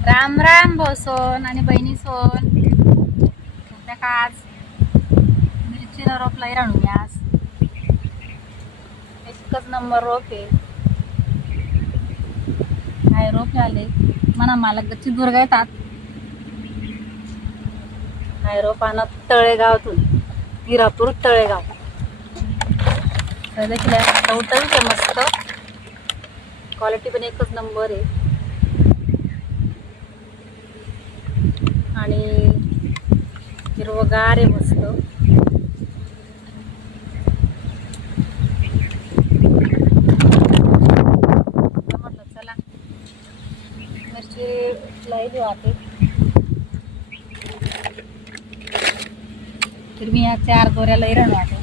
राम राम भाऊ सोन आणि बहिणी सोन सध्या का आज मिरचीनं रोपलाही राहू आज एकच नंबर रोप आहे काय रोप आले म्हणा मला गच्ची दुर्गा येतात काय रोप आणत तळेगावातून हिरापूर तळेगाव तर देखील टवटवीच आहे मस्त क्वालिटी पण एकच नंबर आहे आणि हिरवगार आहे मस्त. तर म्हटलं चला मिरची मी या चार दोऱ्या लई राहणार त्यातलं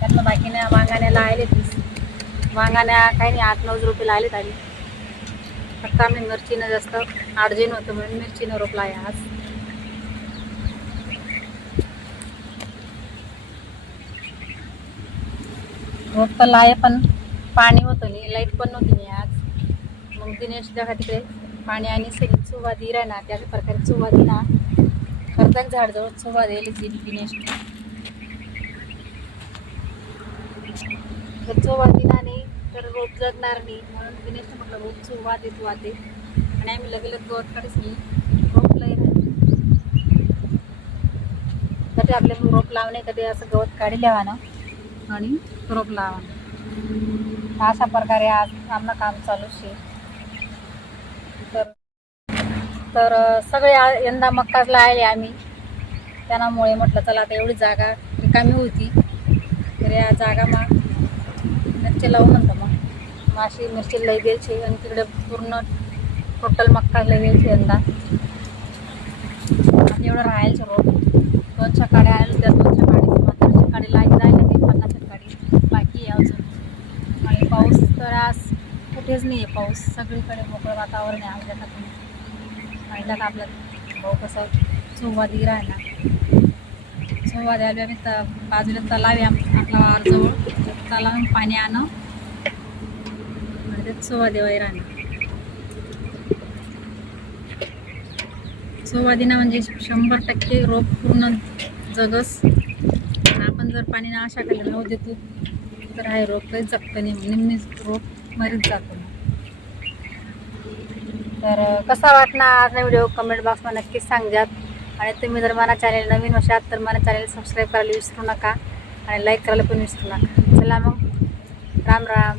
त्यातनं बाकीने वांगाने आले तीस वांगाण्या काही नाही आठ नऊ रुपये लायलेत आणि फक्त आम्ही मिरचीनं जास्त आडजेन होतं म्हणून मिरचीनं रोपला आहे आज. रोप तर लाय पण पाणी होतं नाही. लाइट पण नव्हती नाही आज. मग दिनेश जगा तिकडे पाणी आणि सगळी चुवा दी ना त्या प्रकारे चुवा दी ना प्रत्येक झाडजवळ चुवा दिली ती दिनेश. चुवा दिना रोप जगणार नाही म्हणून दिनेशने म्हटलं रोप चुवा दे तू आणि आम्ही लगेच गवतकडेच नाही रोप लाईन कधी आपले रोप लावणे कधी असं गवत काढी लावा ना आणि रोप लावा अशा प्रकारे आज आमनं काम चालू शे तर तर सगळे यंदा मक्काच लावले आम्ही. त्यामुळे म्हटलं चला आता एवढी जागा रिकामी होती. तर या जागा मग नक्की लावू म्हणतो मग माशी मिरची लई द्यायची आणि तिकडे पूर्ण टोटल मक्का लई द्यायची यंदा. आता एवढं राहायचं रोड. दोन सकाळी आल्या त्या दोनशे काडीची मात्र सकाळी लाइट जायला ती पन्नास काडी बाकी आहे अजून. आणि पाऊस तर आज कुठेच नाही आहे पाऊस. सगळीकडे मोकळं वातावरण आहे आमच्या टाकून आणि आपलं आपला भाऊ कसं सोमवारी राहिला. सोमवारी आलो आम्ही त बाजूला तलाव आहे आपला वारजवळ. तलाव पाणी आणं. आणि त्यात चौवादी वगैरे म्हणजे शंभर टक्के रोप पूर्ण जगस. आपण जर पाणी अशा केलं नऊ देतो तर आहे रोप काही जगतं नाही. नेहमीच रोप मरीत जातो. तर कसा वाटणार आज व्हिडिओ? कमेंट बॉक्समध्ये नक्कीच सांगजात. आणि तुम्ही जर मला चॅनल नवीन असाल तर मला चॅनल सबस्क्राईब करायला विसरू नका. आणि लाईक करायला पण विसरू नका. चला मग. राम राम.